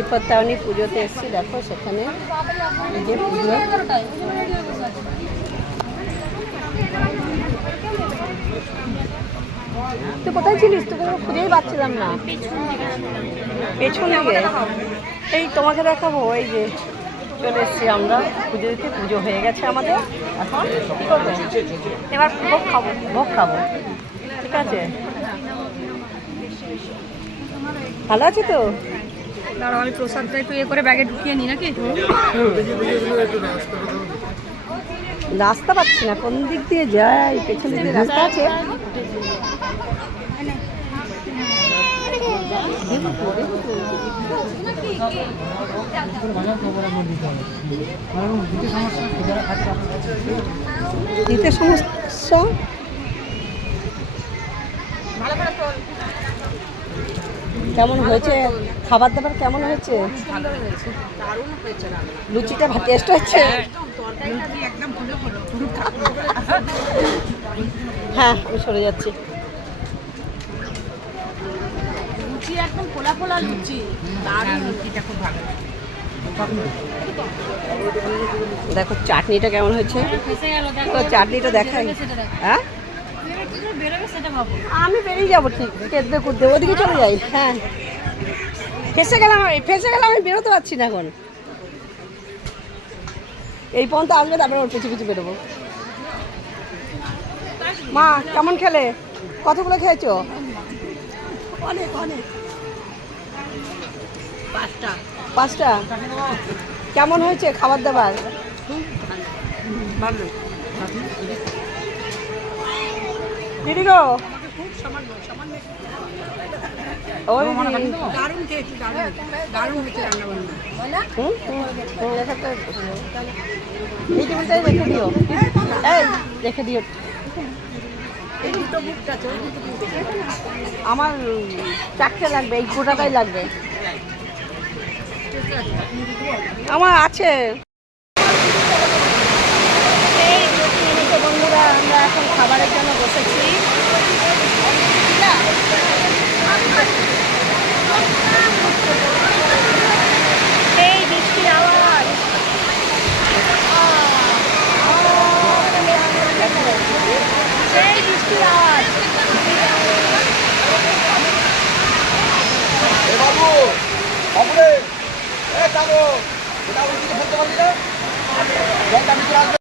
বিপত্তারিণী পুজোতে এসেছি, দেখো সেখানে এই যে পুজো। তুই কোথায় ছিলিস? তোকে খুঁজেই পাচ্ছিলাম না। পেছন দিকে এই তোমাকে দেখাবো। এই যে চলে এসেছি আমরা পুজো দিতে। পুজো হয়ে গেছে আমাদের। এখন কী করবো? এবার ভোগ খাবো। ভোগ খাবো, ঠিক আছে। ভালো আছি তো? দাঁড়াও, আমি প্রসাদটা একটু ইয়ে করে ব্যাগে ঢুকিয়ে নিই নাকি? রাস্তা পাচ্ছি না, কোন দিক দিয়ে যাই? পেছন দিকে রাস্তা আছে? দিতে সমস্যা। কেমন হয়েছে খাবার দাবার? কেমন হয়েছে? লুচিটা টেস্ট হচ্ছে? হ্যাঁ, আমি সরে যাচ্ছি। লুচি একদম ফোলা ফোলা লুচি, দারুণ লুচিটা, খুব ভালো। দেখো চাটনিটা কেমন হয়েছে। তো চাটনিটা দেখাই। হ্যাঁ, আমি বেরিয়ে যাবো ঠিক কেঁদে কুদতে, ওদিকে চলে যাই। হ্যাঁ, ফেসে গেলাম আমি বেরোতে পারছি না এখন। এই পর্যন্ত আসবে, তারপরে ওর পিছু পিছু বেরোবো। মা কেমন খেলে? কতগুলো খেয়েছো? অনেক অনেক। 5টা। কেমন হয়েছে খাবার দাবার? দিদি গো, ও দিদি দারুণ খেয়েছি, দারুণ হয়েছে রান্না বান্না। এই টেবিলটাই রেখে দিও। এই রেখে দিও। আমার 4টে লাগবে, এই গোটাটাই লাগবে। আমার আছে। এই বন্ধুরা, আমরা এখন খাবারের জন্য বসেছি। এই বৃষ্টির আওয়াজ, সেই বৃষ্টির আওয়াজ। বাবু বাবু রে, এ যাবো, ওটা ওই দিকে ফেলতে পারবি না? জলটা ভিতরে আসবে।